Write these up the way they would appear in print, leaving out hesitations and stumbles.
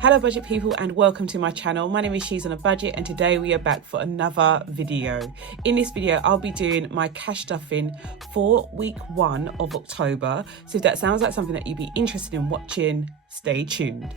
Hello budget people and welcome to my channel. My name is She's on a Budget and today we are back for another video. In this video I'll be doing my cash stuffing for week 1 of October. So if that sounds like something that you'd be interested in watching, stay tuned.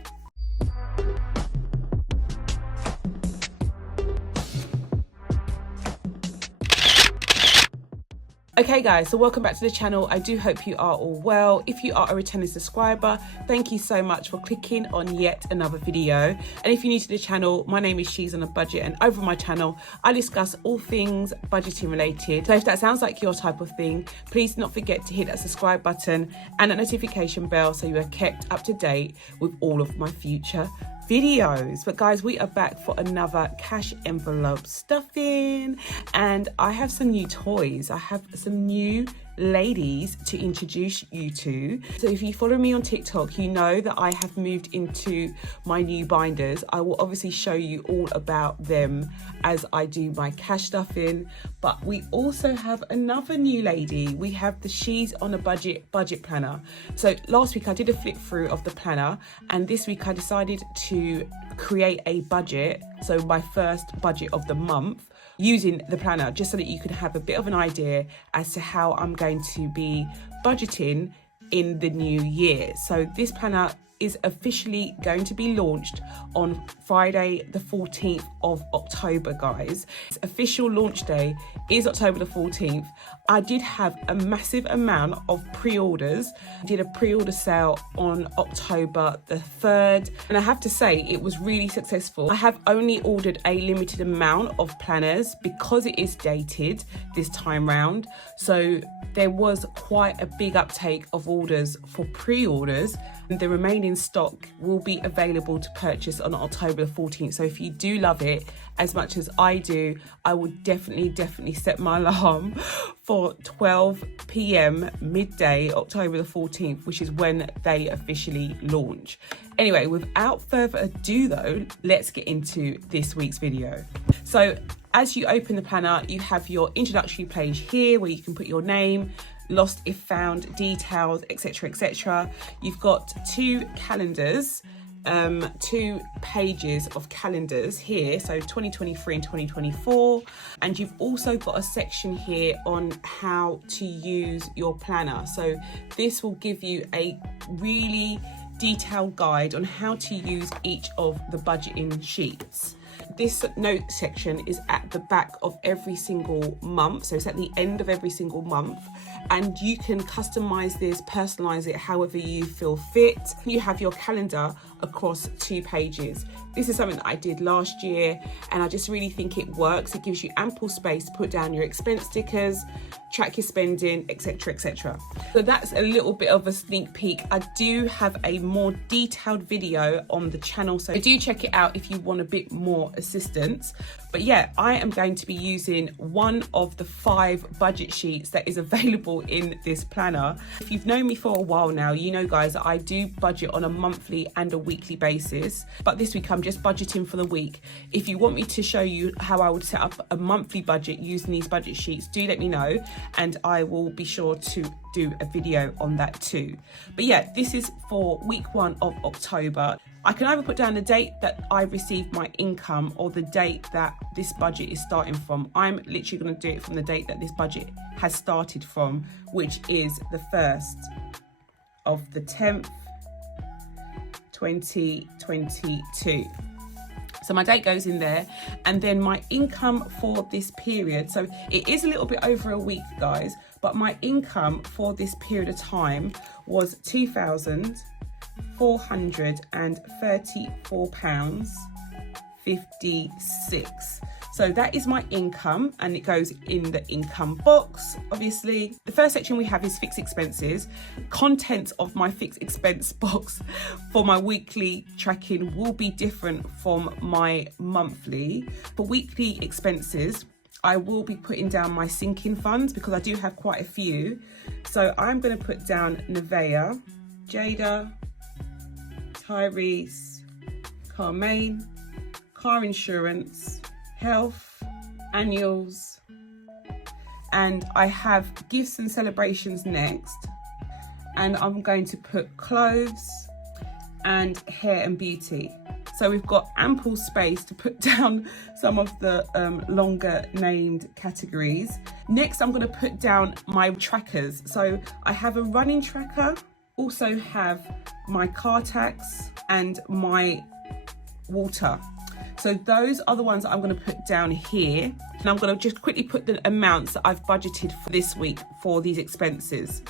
Okay guys, so welcome back to the channel. I do hope you are all well. If you are a returning subscriber, thank you so much for clicking on yet another video. And if you're new to the channel, my name is She's on a Budget and over my channel, I discuss all things budgeting related. So if that sounds like your type of thing, please do not forget to hit that subscribe button and that notification bell so you are kept up to date with all of my future videos. But guys, we are back for another cash envelope stuffing and I have some new toys. I have some new ladies to introduce you to. So if you follow me on TikTok, you know that I have moved into my new binders. I will obviously show you all about them as I do my cash stuffing, but we also have another new lady. We have the She's on a Budget planner. So last week I did a flip through of the planner and this week I decided to create a budget, so my first budget of the month, using the planner, just so that you can have a bit of an idea as to how I'm going to be budgeting in the new year. So this planner is officially going to be launched on Friday the 14th of October, guys. Its official launch day is October the 14th. I did have a massive amount of pre-orders. I did a pre-order sale on October the 3rd and I have to say it was really successful. I have only ordered a limited amount of planners because it is dated this time round, so there was quite a big uptake of orders for pre-orders. The remaining stock will be available to purchase on October the 14th. So if you do love it as much as I do, I will definitely set my alarm for 12 p.m. midday, October the 14th, which is when they officially launch. Anyway, without further ado though, let's get into this week's video. So as you open the planner, you have your introductory page here where you can put your name, lost if found, details, etc. You've got 2 calendars, 2 pages of calendars here, so 2023 and 2024, and you've also got a section here on how to use your planner. So this will give you a really detailed guide on how to use each of the budgeting sheets. This note section is at the back of every single month, so it's at the end of every single month, and you can customize this, personalize it however you feel fit. You have your calendar across 2 pages. This is something that I did last year and I just really think it works. It gives you ample space to put down your expense stickers, track your spending, etc. So that's a little bit of a sneak peek. I do have a more detailed video on the channel, so do check it out if you want a bit more assistance. But yeah, I am going to be using one of the 5 budget sheets that is available in this planner. If you've known me for a while now, you know guys that I do budget on a monthly and a weekly basis, but this week I'm just budgeting for the week. If you want me to show you how I would set up a monthly budget using these budget sheets, do let me know and I will be sure to do a video on that too. But yeah, this is for week 1 of October. I can either put down the date that I received my income or the date that this budget is starting from. I'm literally going to do it from the date that this budget has started from, which is the 1st of the 10th, 2022. So my date goes in there and then my income for this period. So it is a little bit over a week, guys, but my income for this period of time was £2,434.56. So that is my income and it goes in the income box, obviously. The first section we have is fixed expenses. Contents of my fixed expense box for my weekly tracking will be different from my monthly. For weekly expenses, I will be putting down my sinking funds because I do have quite a few. So I'm going to put down Nevaeh, Jada, Tyrese, Carmaine, car insurance, health, annuals, and I have gifts and celebrations next. And I'm going to put clothes and hair and beauty. So we've got ample space to put down some of the longer named categories. Next, I'm going to put down my trackers. So I have a running tracker, also have my car tax and my water. So those are the ones that I'm going to put down here. And I'm going to just quickly put the amounts that I've budgeted for this week for these expenses.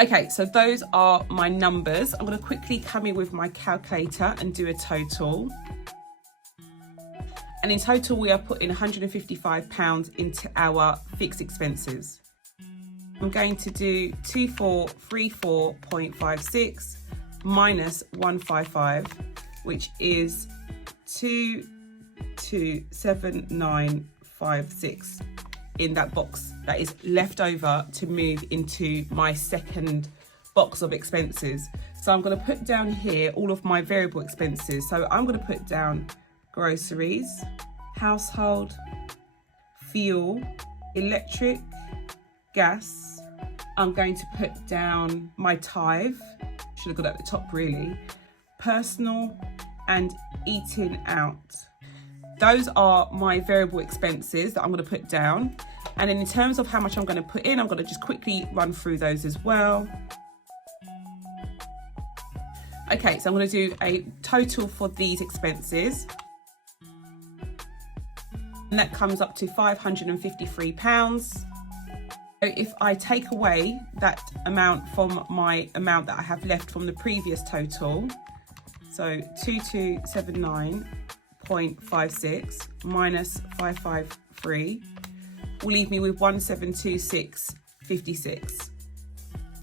Okay, so those are my numbers. I'm going to quickly come in with my calculator and do a total. And in total, we are putting £155 into our fixed expenses. I'm going to do 2434.56 minus 155, which is 227956. In that box that is left over to move into my second box of expenses. So I'm going to put down here all of my variable expenses. So I'm going to put down groceries, household, fuel, electric, gas. I'm going to put down my tithe, should have got at the top really, personal and eating out. Those are my variable expenses that I'm going to put down. And then in terms of how much I'm going to put in, I'm going to just quickly run through those as well. Okay, so I'm going to do a total for these expenses. And that comes up to £553. So if I take away that amount from my amount that I have left from the previous total, so 2279.56 minus 553 will leave me with 1726.56,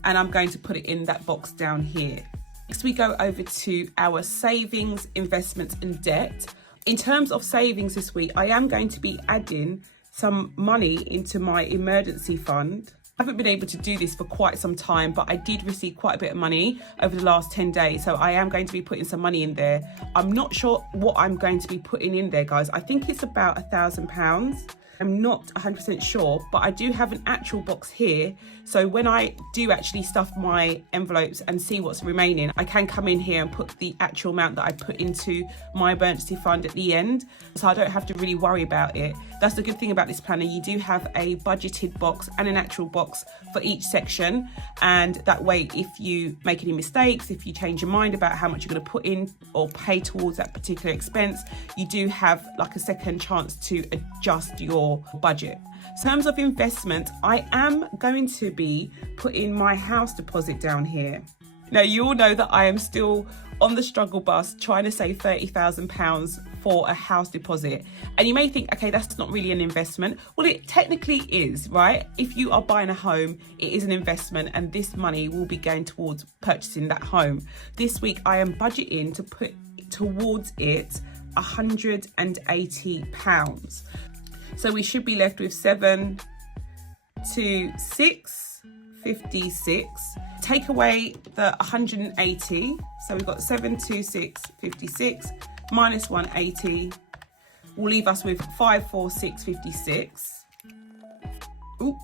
and I'm going to put it in that box down here. Next we go over to our savings, investments and debt. In terms of savings this week, I am going to be adding some money into my emergency fund. I haven't been able to do this for quite some time, but I did receive quite a bit of money over the last 10 days. So I am going to be putting some money in there. I'm not sure what I'm going to be putting in there, guys. I think it's about £1,000. I'm not 100% sure, but I do have an actual box here. So when I do actually stuff my envelopes and see what's remaining, I can come in here and put the actual amount that I put into my emergency fund at the end. So I don't have to really worry about it. That's the good thing about this planner. You do have a budgeted box and an actual box for each section. And that way, if you make any mistakes, if you change your mind about how much you're going to put in or pay towards that particular expense, you do have like a second chance to adjust your budget. In terms of investment, I am going to be putting my house deposit down here. Now, you all know that I am still on the struggle bus trying to save £30,000 for a house deposit. And you may think, okay, that's not really an investment. Well, it technically is, right? If you are buying a home, it is an investment, and this money will be going towards purchasing that home. This week, I am budgeting to put towards it £180. So we should be left with 726.56. Take away the 180. So we've got 726.56 minus 180 will leave us with 546.56. Ooh,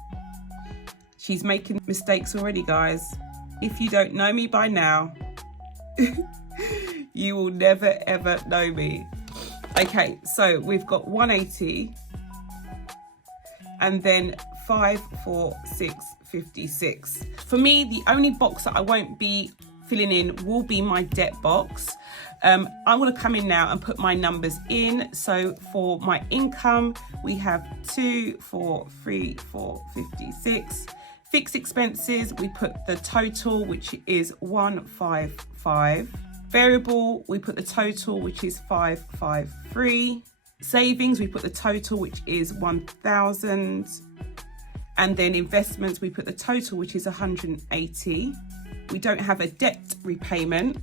she's making mistakes already, guys. If you don't know me by now, you will never ever know me. Okay, so we've got 180 and then 546.56. For me, the only box that I won't be filling in will be my debt box. I'm going to come in now and put my numbers in. So for my income, we have 243.56. Fixed expenses, we put the total, which is 155. Variable, we put the total, which is 553. Savings, we put the total, which is 1,000. And then investments, we put the total, which is 180. We don't have a debt repayment.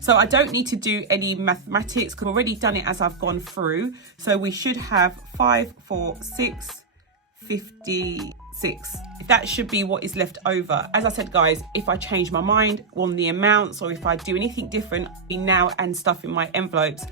So I don't need to do any mathematics because I've already done it as I've gone through. So we should have 546.56. That should be what is left over. As I said, guys, if I change my mind on the amounts or if I do anything different now and stuff in my envelopes,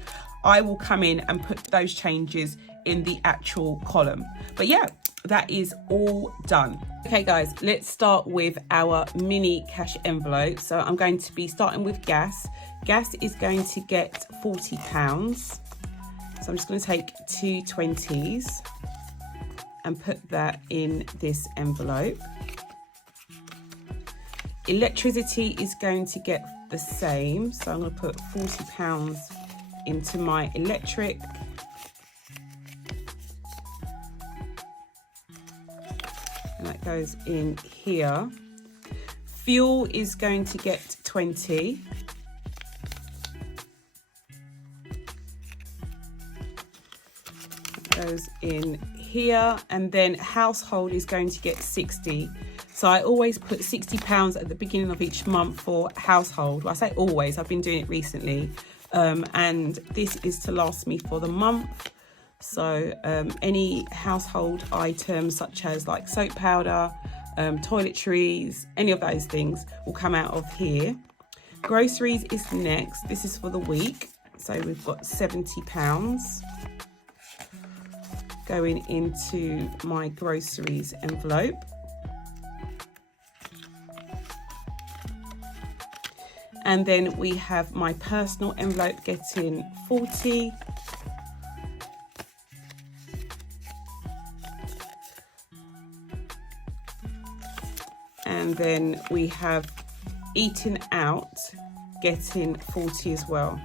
I will come in and put those changes in the actual column. But yeah, that is all done. Okay guys, let's start with our mini cash envelope. So I'm going to be starting with gas. Gas is going to get £40. So I'm just going to take 2 20s and put that in this envelope. Electricity is going to get the same. So I'm going to put £40 into my electric. And that goes in here. Fuel is going to get 20. That goes in here. And then household is going to get 60. So I always put £60 at the beginning of each month for household. Well, I say always, I've been doing it recently. And this is to last me for the month. So any household items such as like soap powder, toiletries, any of those things will come out of here. Groceries is next. This is for the week. So we've got £70 going into my groceries envelope. And then we have my personal envelope getting 40. And then we have eating out getting 40 as well.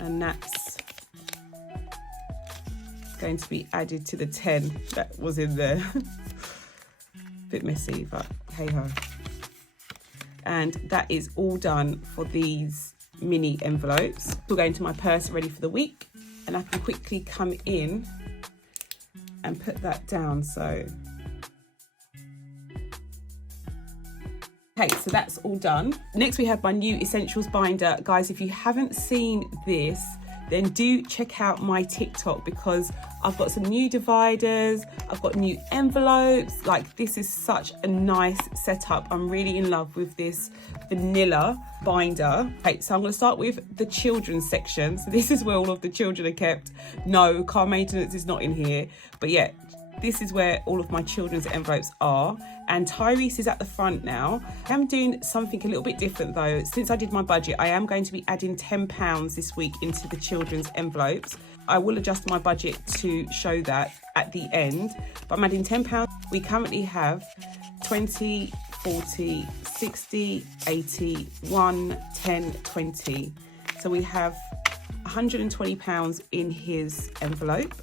And that's going to be added to the 10 that was in there. Bit messy, but hey ho. And that is all done for these mini envelopes. We'll go into my purse ready for the week, and I can quickly come in and put that down. So okay, so that's all done. Next we have my new essentials binder. Guys, if you haven't seen this, then do check out my TikTok, because I've got some new dividers, I've got new envelopes. Like, this is such a nice setup. I'm really in love with this vanilla binder. Okay, so I'm going to start with the children's section. So this is where all of the children are kept. No, car maintenance is not in here, but yeah, this is where all of my children's envelopes are. And Tyrese is at the front now. I'm doing something a little bit different though. Since I did my budget, I am going to be adding £10 this week into the children's envelopes. I will adjust my budget to show that at the end, but I'm adding £10. We currently have 20, 40, 60, 80, 1, 10, 20. So we have £120 in his envelope.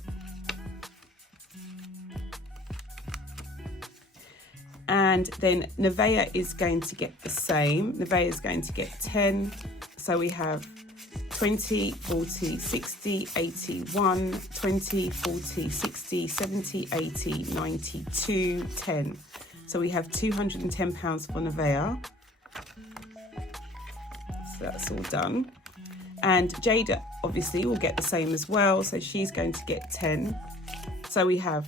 And then Nevaeh is going to get the same. Nevaeh is going to get 10. So we have 20, 40, 60, 80, 1, 20, 40, 60, 70, 80, 92, 10. So we have £210 for Nevaeh. So that's all done. And Jada obviously will get the same as well. So she's going to get 10. So we have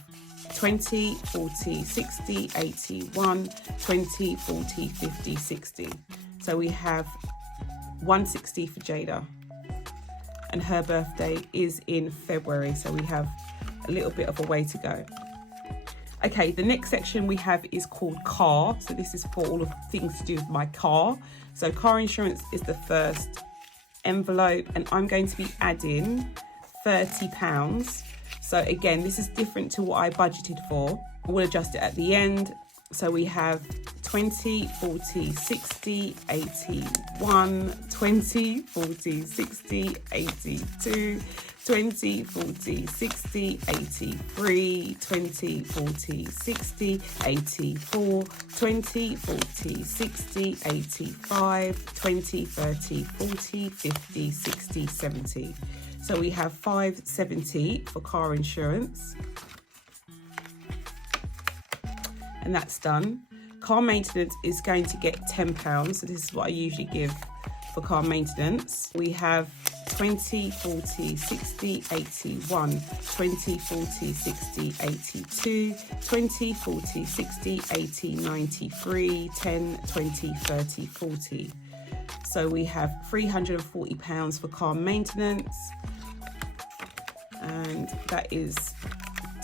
20, 40, 60, 80, 1, 20, 40, 50, 60. So we have 160 for Jada. And her birthday is in February, so we have a little bit of a way to go. Okay, the next section we have is called car. So this is for all of the things to do with my car. So car insurance is the first envelope, and I'm going to be adding £30. So again, this is different to what I budgeted for. We'll adjust it at the end. So we have 20, 40, 60, 81, 20, 40, 60, 82, 20, 40, 60, 83, 20, 40, 60, 84, 20, 40, 60, 85, 20, 30, 40, 50, 60, 70. So we have £570 for car insurance. And that's done. Car maintenance is going to get £10. So this is what I usually give for car maintenance. We have 20, 40, 60, 81, 20, 40, 60, 82, 20, 40, 60, 80, 93, 10, 20, 30, 40. So we have £340 for car maintenance. And that is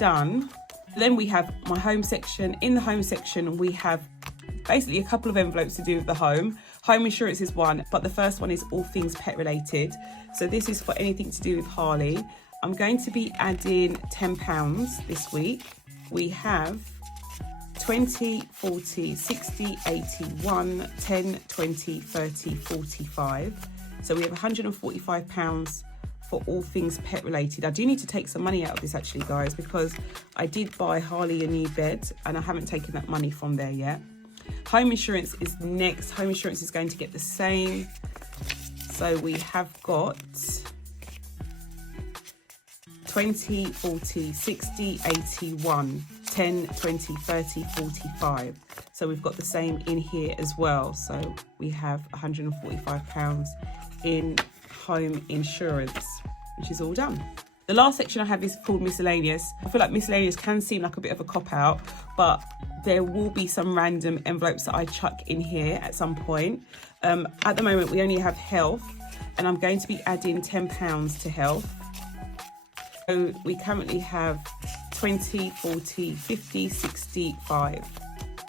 done, then we have my home section. In the home section, we have basically a couple of envelopes to do with the home. Home insurance is one, but the first one is all things pet related. So this is for anything to do with Harley. I'm going to be adding £10 this week. We have 20, 40, 60, 80, 1, 10, 20, 30, 45. So we have £145 for all things pet related. I do need to take some money out of this actually, guys, because I did buy Harley a new bed and I haven't taken that money from there yet. Home insurance is next. Home insurance is going to get the same. So we have got 20, 40, 60, 80, 1, 10, 20, 30, 45. So we've got the same in here as well. So we have £145 in home insurance, which is all done. The last section I have is called miscellaneous. I feel like miscellaneous can seem like a bit of a cop-out, but there will be some random envelopes that I chuck in here at some point. At the moment, we only have health, and I'm going to be adding £10 to health. So we currently have 20, 40, 50, 65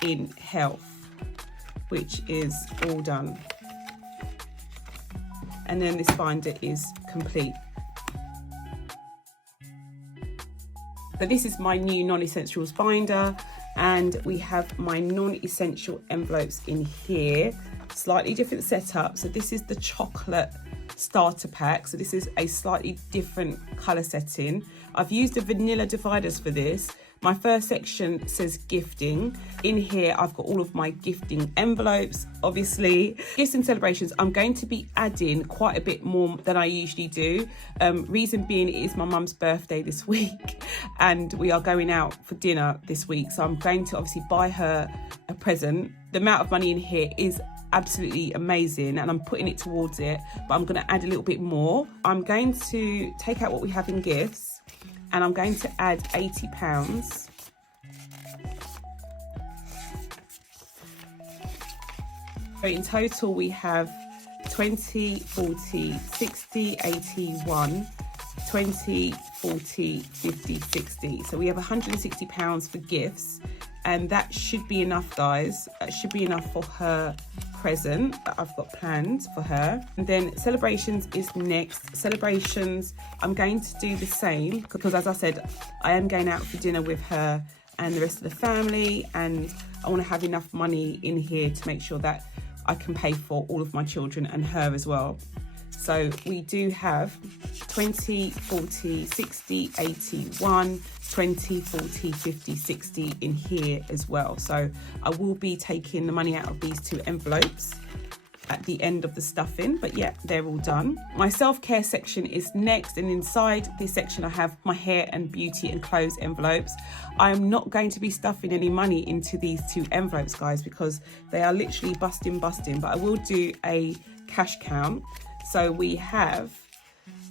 in health, which is all done. And then this binder is complete. So this is my new non-essentials binder, and we have my non-essential envelopes in here. Slightly different setup. So this is the chocolate starter pack. So this is a slightly different color setting. I've used the vanilla dividers for this. My first section says gifting. In here, I've got all of my gifting envelopes. Obviously, gifts and celebrations, I'm going to be adding quite a bit more than I usually do. Reason being, it is my mum's birthday this week and we are going out for dinner this week. So I'm going to obviously buy her a present. The amount of money in here is absolutely amazing and I'm putting it towards it, but I'm going to add a little bit more. I'm going to take out what we have in gifts and I'm going to add £80. So in total we have 20, 40, 60, 81, 20, 40, 50, 60. So we have £160 for gifts, and that should be enough, guys. That should be enough for her present that I've got planned for her. And then celebrations is next. Celebrations, I'm going to do the same because, as I said, I am going out for dinner with her and the rest of the family, and I want to have enough money in here to make sure that I can pay for all of my children and her as well. So we do have 20, 40, 60, 81, 20, 40, 50, 60 in here as well. So I will be taking the money out of these two envelopes at the end of the stuffing, but yeah, they're all done. My self-care section is next, and inside this section I have my hair and beauty and clothes envelopes. I'm not going to be stuffing any money into these two envelopes, guys, because they are literally busting, but I will do a cash count. So we have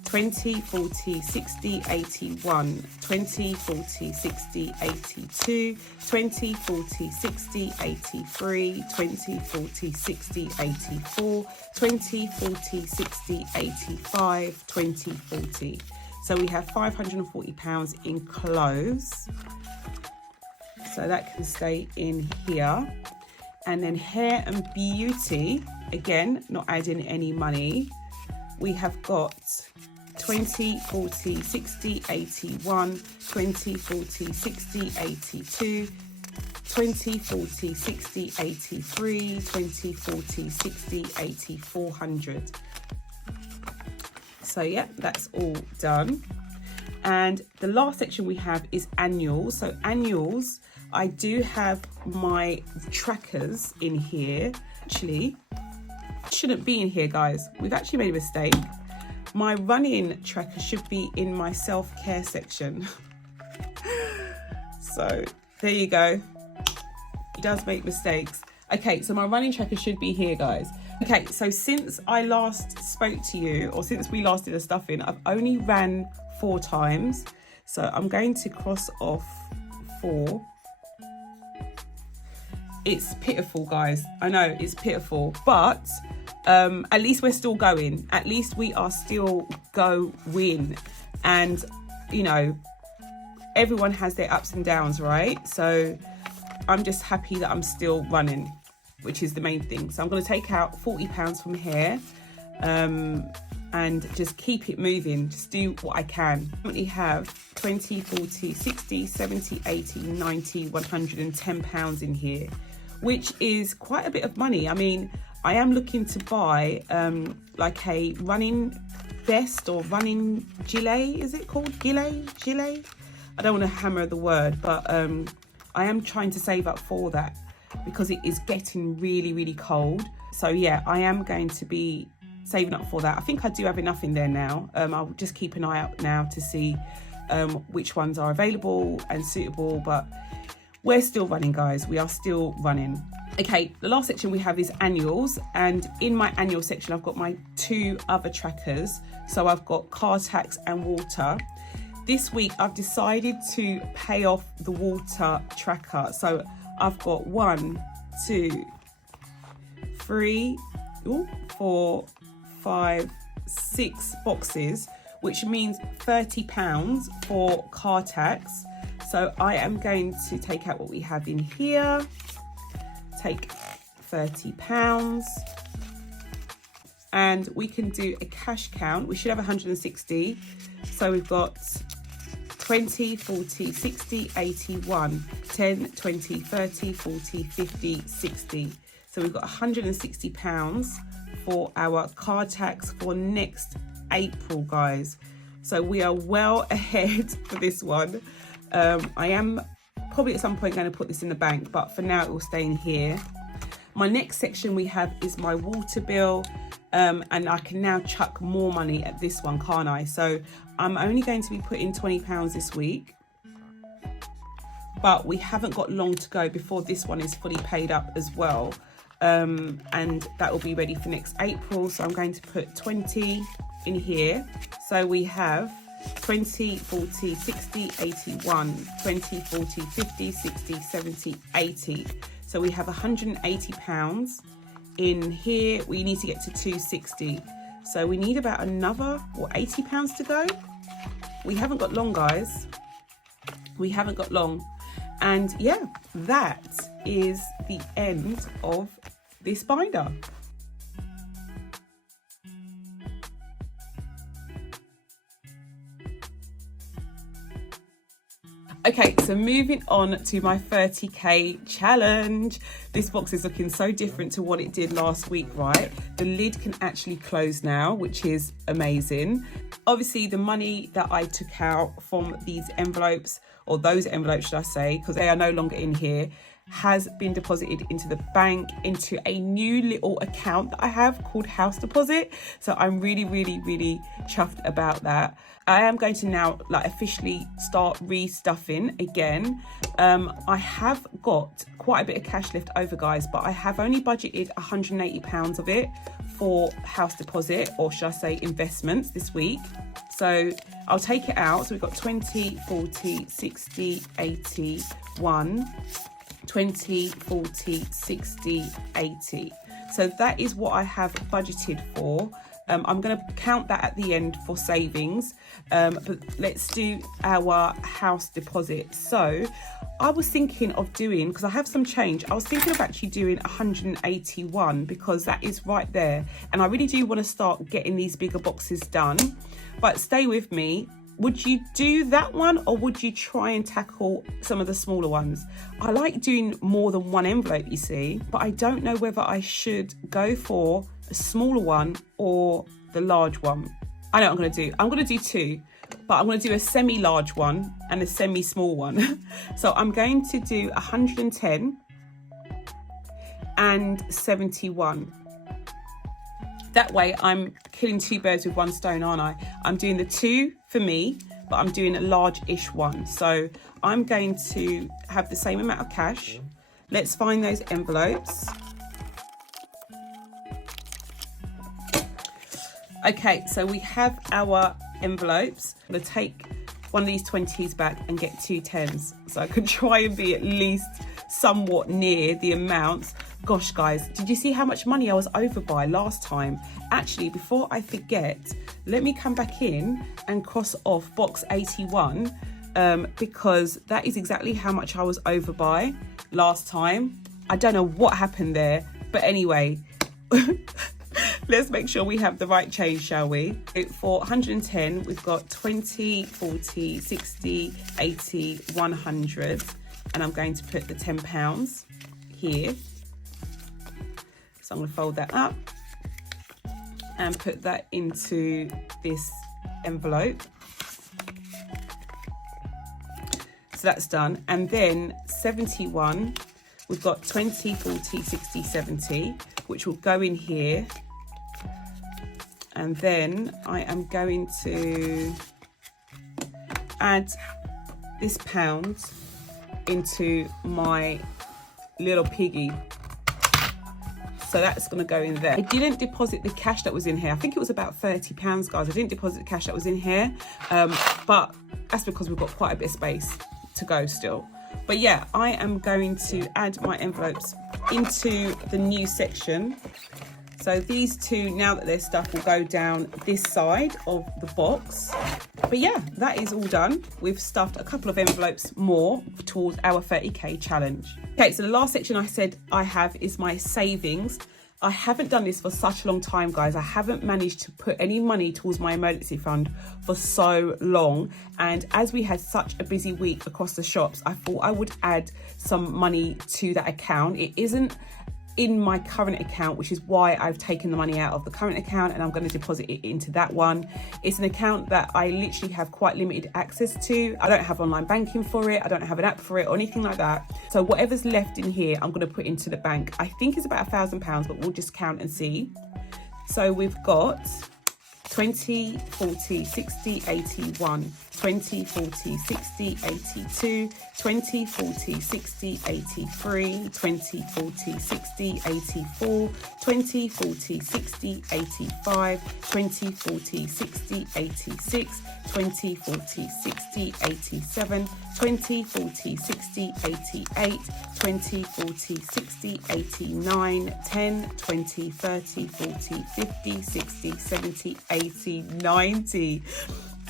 20, 40, 60, 81, 20, 40, 60, 82, 20, 40, 60, 83, 20, 40, 60, 84, 20, 40, 60, 85, 20, 40. So we have £540 in clothes. So that can stay in here. And then hair and beauty, again, not adding any money. We have got 20, 40, 60, 81, 20, 40, 60, 82, 20, 40, 60, 83, 20, 40, 60, 80, 400. So yeah, that's all done. And the last section we have is annuals. So annuals, I do have my trackers in here. Actually, shouldn't be in here, guys. We've actually made a mistake. My running tracker should be in my self-care section. So there you go. It does make mistakes. Okay, so my running tracker should be here, guys. Okay, so since I last spoke to you, or since we last did a stuffing, I've only ran 4 times. So I'm going to cross off 4. It's pitiful, guys. I know it's pitiful, but at least we're still going. At least we are still going. And, you know, everyone has their ups and downs, right? So I'm just happy that I'm still running, which is the main thing. So I'm going to take out £40 from here and just keep it moving. Just do what I can. I currently have 20, 40, 60, 70, 80, 90, 110 pounds in here, which is quite a bit of money. I mean, I am looking to buy like a running vest or running gilet, is it called? Gilet? I don't want to hammer the word, but I am trying to save up for that because it is getting really, really cold. So yeah, I am going to be saving up for that. I think I do have enough in there now. I'll just keep an eye out now to see which ones are available and suitable, but we're still running, guys. We are still running. Okay, the last section we have is annuals, and in my annual section I've got my 2 other trackers. So I've got car tax and water. This week I've decided to pay off the water tracker. So I've got 1, 2, 3, 4, 5, 6 boxes, which means £30 for car tax. So I am going to take out what we have in here, take £30, and we can do a cash count. We should have 160. So we've got 20, 40, 60, 80, 1, 10, 20, 30, 40, 50, 60. So we've got £160 for our car tax for next April, guys. So we are well ahead for this one. I am probably at some point going to put this in the bank, but for now it will stay in here. My next section we have is my water bill, and I can now chuck more money at this one, can't I? So I'm only going to be putting £20 this week, but we haven't got long to go before this one is fully paid up as well. And that will be ready for next April. So I'm going to put 20 in here. So we have 20, 40, 60, 81, 20, 40, 50, 60, 70, 80. So we have £180 in here. We need to get to 260. So we need about another, £80 to go. We haven't got long, guys. We haven't got long. And yeah, that is the end of this binder. Okay, so moving on to my 30k challenge. This box is looking so different to what it did last week, right? The lid can actually close now, which is amazing. Obviously, the money that I took out from these envelopes, or those envelopes, should I say, because they are no longer in here, has been deposited into the bank, into a new little account that I have called House Deposit. So I'm really, really, really chuffed about that. I am going to now officially start restuffing again. I have got quite a bit of cash left over, guys, but I have only budgeted £180 of it for House Deposit, or should I say investments, this week. So I'll take it out. So we've got 20, 40, 60, 80, 1, 20, 40, 60, 80. So that is what I have budgeted for. I'm going to count that at the end for savings, but let's do our house deposit. So I was thinking of doing, because I have some change, I was thinking of actually doing 181, because that is right there. And I really do want to start getting these bigger boxes done, but stay with me. Would you do that one, or would you try and tackle some of the smaller ones? I like doing more than one envelope, you see, but I don't know whether I should go for a smaller one or the large one. I know what I'm going to do. I'm going to do 2, but I'm going to do a semi-large one and a semi-small one. So I'm going to do 110 and 71. That way I'm killing 2 birds with 1 stone, aren't I? I'm doing the 2 for me, but I'm doing a large-ish one. So I'm going to have the same amount of cash. Let's find those envelopes. Okay, so we have our envelopes. I'm going to take one of these 20s back and get 2 10s. So I could try and be at least somewhat near the amounts. Gosh, guys, did you see how much money I was over by last time? Actually, before I forget, let me come back in and cross off box 81, because that is exactly how much I was over by last time. I don't know what happened there, but anyway, let's make sure we have the right change, shall we? For 110, we've got 20, 40, 60, 80, 100, and I'm going to put the £10 here. So I'm going to fold that up and put that into this envelope. So that's done. And then 71, we've got 20, 40, 60, 70, which will go in here. And then I am going to add this £1 into my little piggy. So that's going to go in there. I didn't deposit the cash that was in here. I think it was about £30, guys. I didn't deposit the cash that was in here, but that's because we've got quite a bit of space to go still. But yeah, I am going to add my envelopes into the new section. So these two, now that they're stuffed, will go down this side of the box. But yeah, that is all done. We've stuffed a couple of envelopes more towards our 30k challenge. Okay, so the last section I said I have is my savings. I haven't done this for such a long time, guys. I haven't managed to put any money towards my emergency fund for so long. And as we had such a busy week across the shops, I thought I would add some money to that account. It isn't in my current account, which is why I've taken the money out of the current account and I'm going to deposit it into that one. It's an account that I literally have quite limited access to. I don't have online banking for it. I don't have an app for it or anything like that. So whatever's left in here, I'm going to put into the bank. I think it's about £1,000, but we'll just count and see. So we've got 20, 40, 60, 81, 20, 40, 60, 82, 20, 40, 60, 83, 20, 40, 60, 84, 20, 40, 60, 85, 20, 40, 60, 86, 20, 40, 60, 87, 20, 40, 60, 88, 20, 40, 60, 89, 10, 20, 30, 40, 50, 60, 70, 80, 90.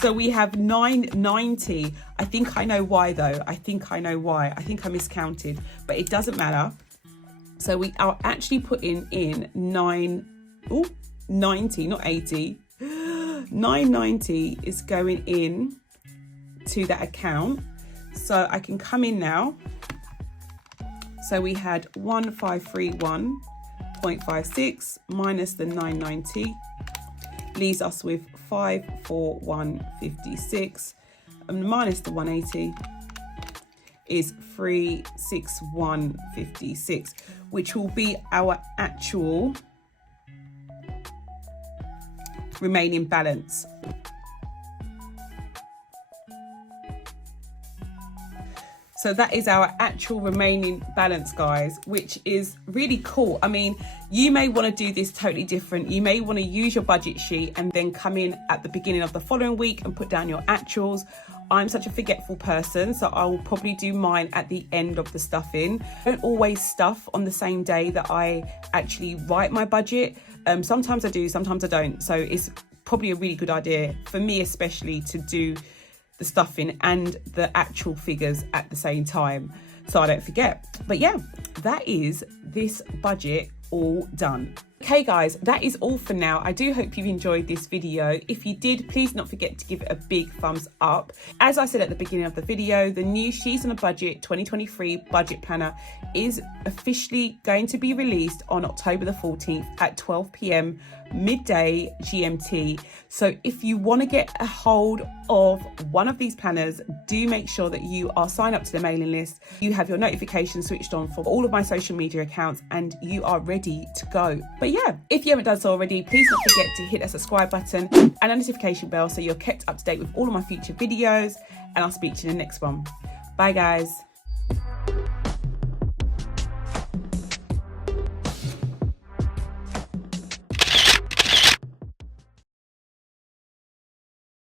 So we have 990. I think I know why though. I think I know why. I think I miscounted, but it doesn't matter. So we are actually putting in 90, not 80. 990 is going in to that account. So I can come in now. So we had 1531.56 minus the 990 leaves us with 541.56, and minus the 180 is 361.56, which will be our actual remaining balance. So that is our actual remaining balance, guys, which is really cool. I mean, you may want to do this totally different. You may want to use your budget sheet and then come in at the beginning of the following week and put down your actuals. I'm such a forgetful person, so I will probably do mine at the end of the stuffing. I don't always stuff on the same day that I actually write my budget. Sometimes I do, sometimes I don't. So it's probably a really good idea for me, especially, to do the stuffing and the actual figures at the same time so I don't forget. But yeah, that is this budget all done. Okay guys, that is all for now. I do hope you enjoyed this video. If you did, please not forget to give it a big thumbs up. As I said at the beginning of the video, the new She's on a Budget 2023 budget planner is officially going to be released on October the 14th at 12 p.m. midday GMT. So if you want to get a hold of one of these planners, do make sure that you are signed up to the mailing list. You have your notifications switched on for all of my social media accounts and you are ready to go. But yeah, if you haven't done so already, please don't forget to hit that subscribe button and a notification bell so you're kept up to date with all of my future videos, and I'll speak to you in the next one. Bye guys.